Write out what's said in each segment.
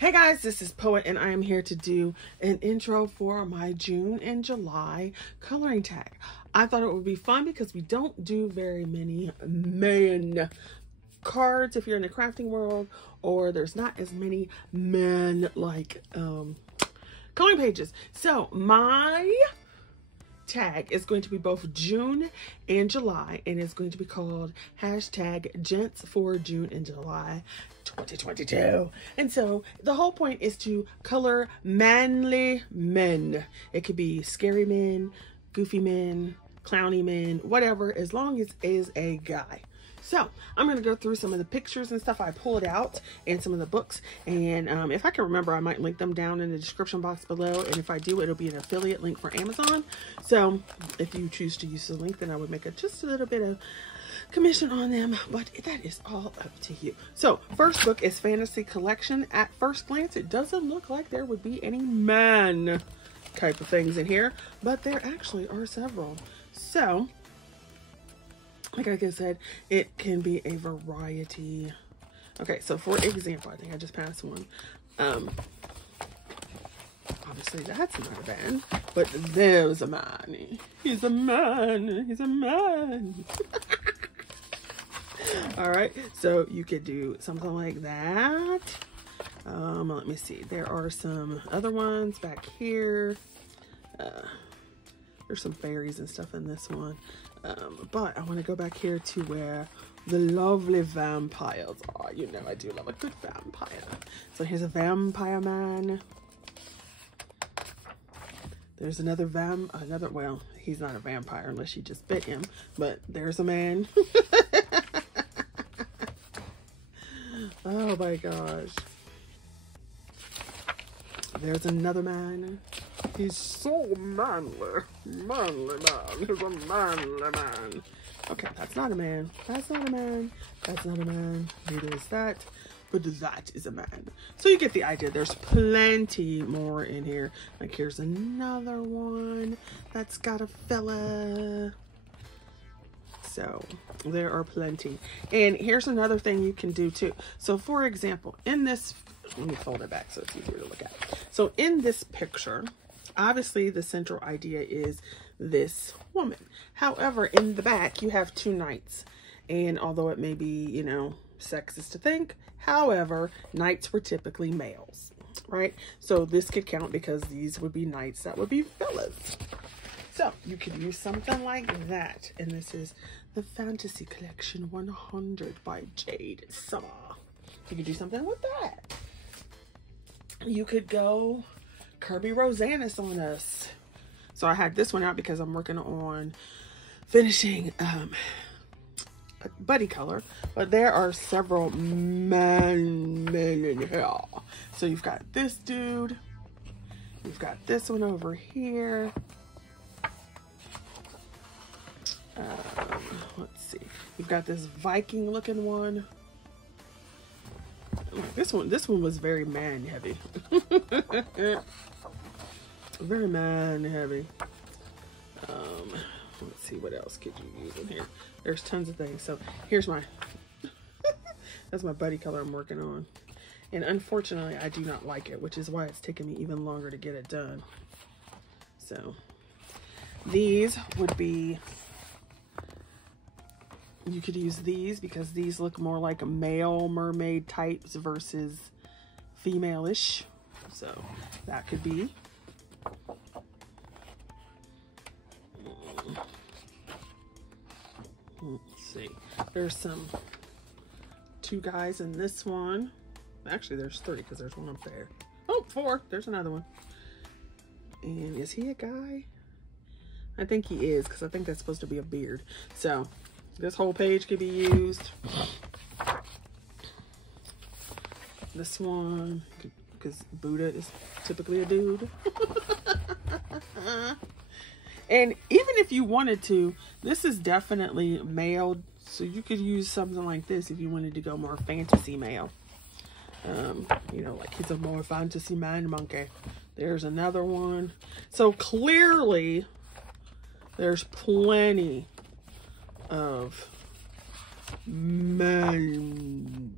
Hey guys, this is Poet and I am here to do an intro for my June and July coloring tag. I thought it would be fun because we don't do very many man cards if you're in the crafting world, or there's not as many men like coloring pages. So my tag is going to be both June and July, and it's going to be called hashtag Gents for June and July 2022. And so the whole point is to color manly men. It could be scary men, goofy men, clowny men, whatever, as long as it is a guy. So I'm going to go through some of the pictures and stuff I pulled out and some of the books. And if I can remember, I might link them down in the description box below. And if I do, it'll be an affiliate link for Amazon. So if you choose to use the link, then I would make just a little bit of commission on them. But that is all up to you. So first book is Fantasy Collection. At first glance, it doesn't look like there would be any man type of things in here, but there actually are several. So like I said, it can be a variety. Okay, so for example, I think I just passed one. Obviously that's not a man, but there's a man. He's a man. He's a man. All right, so you could do something like that. Let me see. There are some other ones back here. There's some fairies and stuff in this one. But I want to go back here to where the lovely vampires are. You know, I do love a good vampire. So here's a vampire man. There's another well, he's not a vampire unless you just bit him, but there's a man. Oh my gosh. There's another man. He's so manly. Manly man. He's a manly man. Okay, that's not a man. That's not a man. That's not a man. Neither is that. But that is a man. So you get the idea. There's plenty more in here. Like here's another one that's got a fella. So there are plenty. And here's another thing you can do too. So for example, in this, let me fold it back so it's easier to look at. So in this picture, obviously the central idea is this woman. However, in the back you have two knights, and although it may be, you know, sexist to think, however, knights were typically males, right? So this could count because these would be knights that would be fellas. So you could use something like that. And this is the Fantasy Collection 100 by Jade. So you could do something with that. You could go Kirby Rosanus on us. So I had this one out because I'm working on finishing buddy color, but there are several men in here. So you've got this dude, you've got this one over here. Let's see, you've got this Viking looking one. This one was very man heavy. Very man heavy. Let's see, what else could you use in here? There's tons of things. So here's my that's my buddy color I'm working on, and unfortunately I do not like it, which is why it's taken me even longer to get it done. So these would be, you could use these because these look more like a male mermaid types versus female-ish. So that could be. Let's see. There's two guys in this one. Actually, there's three because there's one up there. Oh, four. There's another one. And is he a guy? I think he is, because I think that's supposed to be a beard. So this whole page could be used. This one, because Buddha is typically a dude. And even if you wanted to, this is definitely male. So you could use something like this if you wanted to go more fantasy male. You know, like he's a more fantasy man monkey. There's another one. So clearly there's plenty of men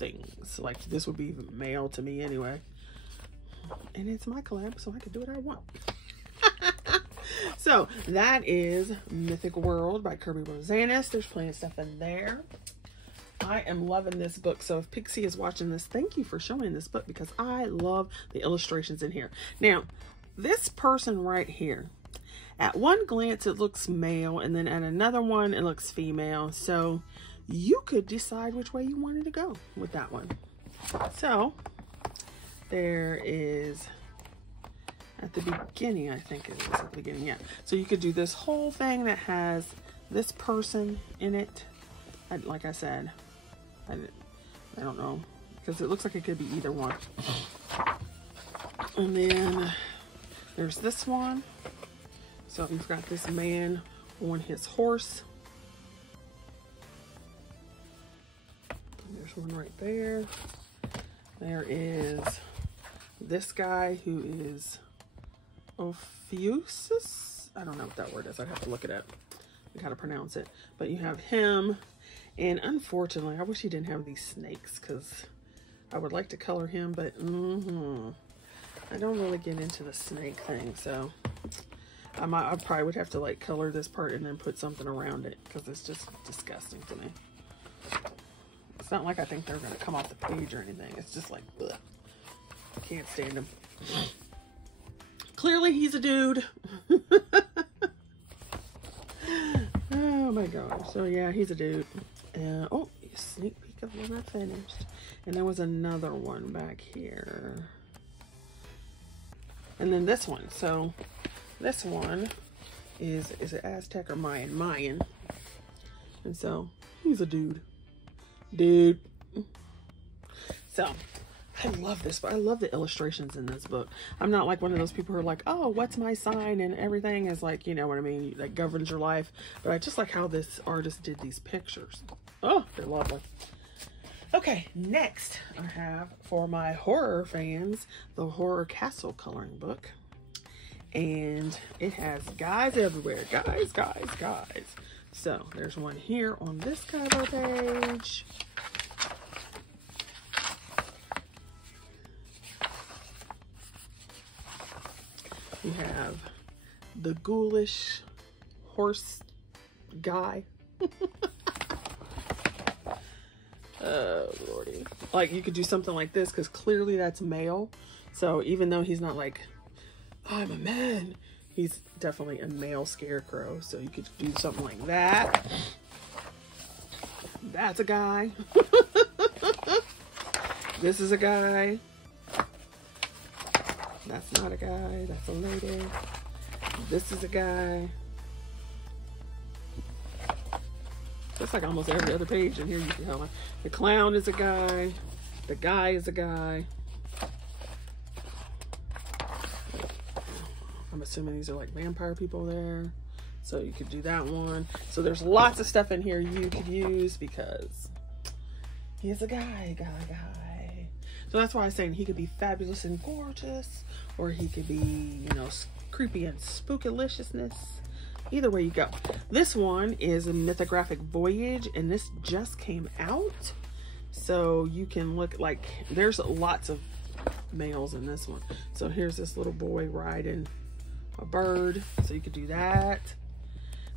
things. Like this would be male to me anyway. And it's my collab, so I can do what I want. So that is Mythic World by Kirby Rosanis. There's plenty of stuff in there. I am loving this book. So if Pixie is watching this, thank you for showing this book because I love the illustrations in here. Now, this person right here, at one glance it looks male, and then at another one it looks female. So you could decide which way you wanted to go with that one. So there is, at the beginning, I think it is at the beginning, yeah. So you could do this whole thing that has this person in it. Like I said, I don't know, because it looks like it could be either one. And then there's this one. So you've got this man on his horse. And there's one right there. There is this guy who is Ophiuchus. I don't know what that word is. I have to look it up. How to pronounce it. But you have him. And unfortunately, I wish he didn't have these snakes because I would like to color him, but I don't really get into the snake thing. So I probably would have to like color this part and then put something around it because it's just disgusting to me. It's not like I think they're going to come off the page or anything. It's just like, ugh. I can't stand him. Clearly he's a dude. Oh my gosh. So yeah, he's a dude. Oh, sneak peek of when I finished. And there was another one back here. And then this one. So this one is it Aztec or Mayan? Mayan. And so he's a dude. Dude. So I love this, but I love the illustrations in this book. I'm not like one of those people who are like, oh, what's my sign? And everything is like, you know what I mean? That governs your life. But I just like how this artist did these pictures. Oh, they're lovely. Okay, next I have for my horror fans, the Horror Castle coloring book. And it has guys everywhere. Guys, guys, guys. So there's one here on this cover page. We have the ghoulish horse guy. Oh, Lordy. Like, you could do something like this because clearly that's male. So even though he's not like, I'm a man, he's definitely a male scarecrow. So you could do something like that. That's a guy. This is a guy. That's not a guy, that's a lady. This is a guy. That's like almost every other page in here you can tell. The clown is a guy. The guy is a guy. I'm assuming these are like vampire people there. So you could do that one. So there's lots of stuff in here you could use because he's a guy. So that's why I'm saying he could be fabulous and gorgeous, or he could be, you know, creepy and spookaliciousness. Either way you go. This one is a Mythographic Voyage, and this just came out. So you can look like, there's lots of males in this one. So here's this little boy riding a bird. So you could do that.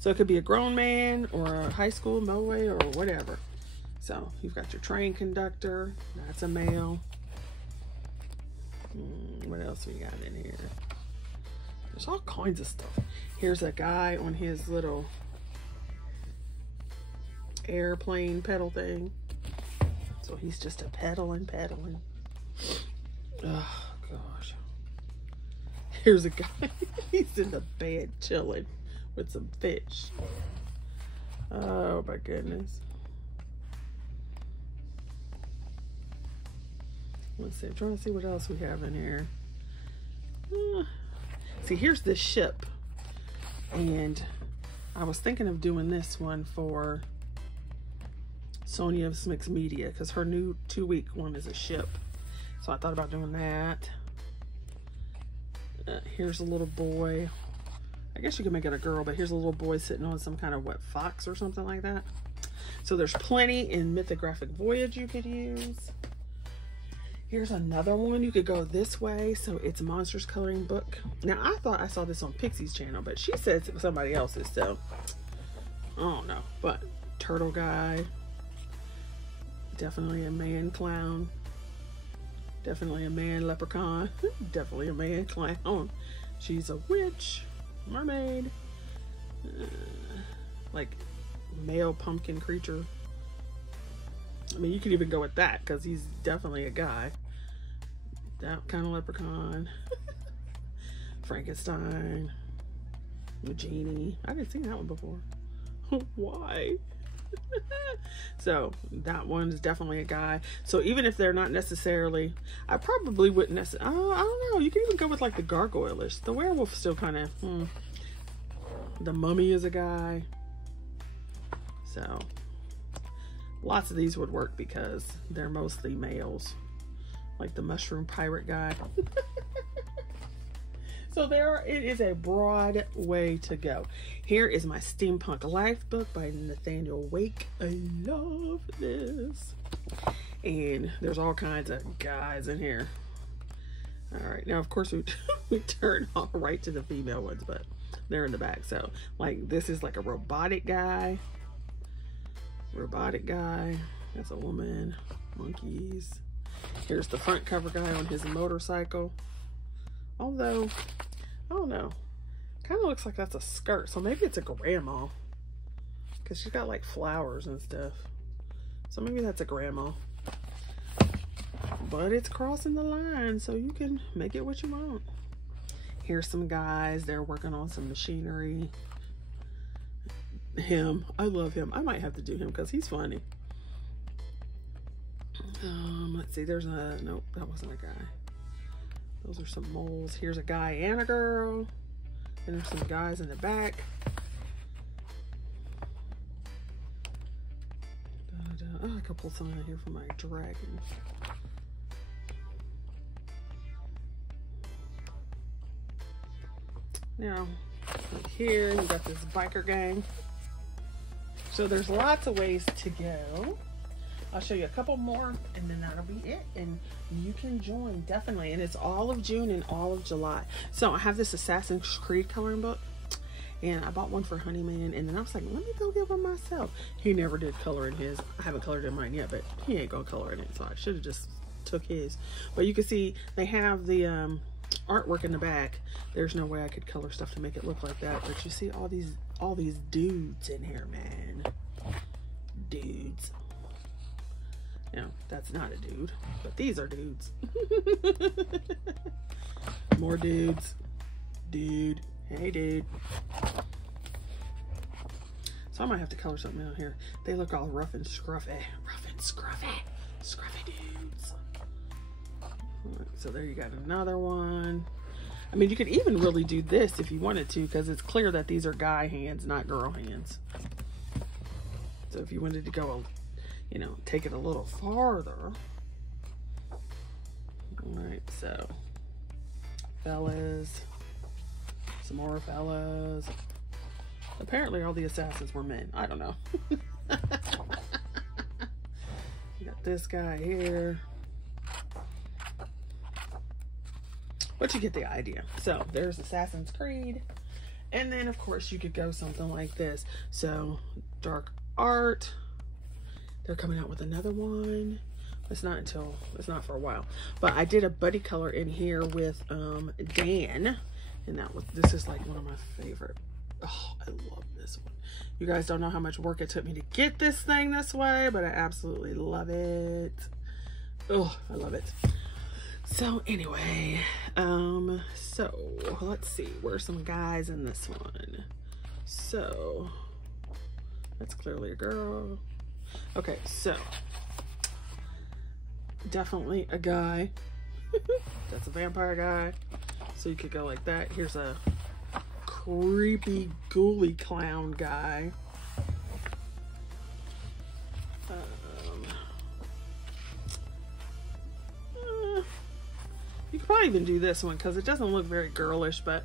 So it could be a grown man or a high school moe or whatever. So you've got your train conductor. That's a male. What else we got in here? There's all kinds of stuff. Here's a guy on his little airplane pedal thing. So he's just a pedaling. Oh gosh. Here's a guy. He's in the bed chilling with some fish. Oh my goodness. Let's see. I'm trying to see what else we have in here. See, here's this ship. And I was thinking of doing this one for Sonia Smix Media because her new 2-week one is a ship. So I thought about doing that. Here's a little boy. I guess you could make it a girl, but here's a little boy sitting on some kind of, what, fox or something like that. So there's plenty in Mythographic Voyage you could use. Here's another one. You could go this way. So it's Monsters Coloring Book. Now, I thought I saw this on Pixie's channel, but she said it was somebody else's, so I don't know. But turtle guy. Definitely a man clown. Definitely a man leprechaun. Definitely a man clown. She's a witch. Mermaid. Like male pumpkin creature. I mean, you could even go with that because he's definitely a guy. That kind of leprechaun. Frankenstein. The genie. I didn't see that one before. Why? So that one's definitely a guy. So even if they're not necessarily, I probably wouldn't necessarily, I don't know. You can even go with like the gargoyle-ish. The werewolf still kind of, The mummy is a guy. So lots of these would work because they're mostly males. Like the mushroom pirate guy. So it is a broad way to go. Here is my Steampunk Life book by Nathaniel Wake. I love this. And there's all kinds of guys in here. All right, now of course we turn all right to the female ones, but they're in the back. So like this is like a robotic guy. Robotic guy. That's a woman. Monkeys. Here's the front cover guy on his motorcycle. Although, I don't know. Kind of looks like that's a skirt. So maybe it's a grandma. Because she's got like flowers and stuff. So maybe that's a grandma. But it's crossing the line. So you can make it what you want. Here's some guys. They're working on some machinery. Him. I love him. I might have to do him because he's funny. Let's see. There's a... Nope, that wasn't a guy. Those are some moles. Here's a guy and a girl. And there's some guys in the back. Oh, I could pull something out here for my dragon. Now, like here, you got this biker gang. So there's lots of ways to go. I'll show you a couple more and then that'll be it. And you can join, definitely. And it's all of June and all of July. So I have this Assassin's Creed coloring book. And I bought one for Honeyman. And then I was like, let me go get one myself. He never did color in his. I haven't colored in mine yet, but he ain't gonna color in it. So I should have just took his. But you can see they have the artwork in the back. There's no way I could color stuff to make it look like that. But you see all these dudes in here, man. Dudes. No, that's not a dude, but these are dudes. More dudes. Dude. Hey, dude. So I might have to color something out here. They look all rough and scruffy. Rough and scruffy. Scruffy dudes. Right, so there you got another one. I mean, you could even really do this if you wanted to, because it's clear that these are guy hands, not girl hands. So if you wanted to go, you know, take it a little farther. All right, so fellas, some more fellas. Apparently all the assassins were men. I don't know. You got this guy here. But you get the idea. So there's Assassin's Creed. And then of course you could go something like this. So dark art. They're coming out with another one. It's not for a while. But I did a buddy color in here with Dan. And this is like one of my favorite. Oh, I love this one. You guys don't know how much work it took me to get this thing this way, but I absolutely love it. Oh, I love it. So anyway, so let's see, where's some guys in this one? So that's clearly a girl. Okay, so definitely a guy. That's a vampire guy. So you could go like that. Here's a creepy ghouly clown guy. You could probably even do this one because it doesn't look very girlish, but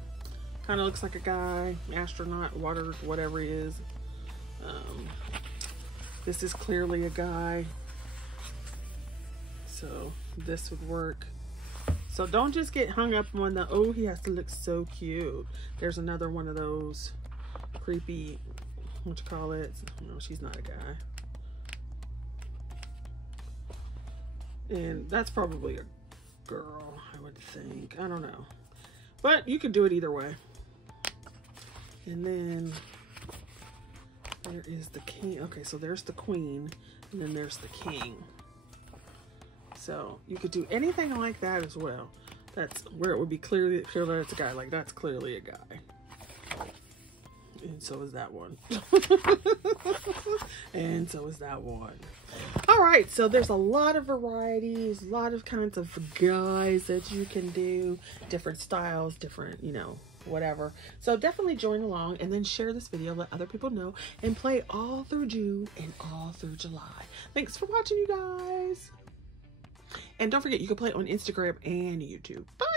kind of looks like a guy, astronaut, water, whatever he is. This is clearly a guy. So this would work. So don't just get hung up on the, oh, he has to look so cute. There's another one of those creepy, what you call it? No, she's not a guy. And that's probably a girl, I would think. I don't know. But you could do it either way. And then there is the king. Okay, so there's the queen, and then there's the king. So you could do anything like that as well. That's where it would be clear that it's a guy. Like, that's clearly a guy. And so is that one. And so is that one. All right, so there's a lot of varieties, a lot of kinds of guys that you can do, different styles, different, you know, whatever. So definitely join along and then share this video, let other people know, and play all through June and all through July. Thanks for watching, you guys. And don't forget, you can play on Instagram and YouTube. Bye.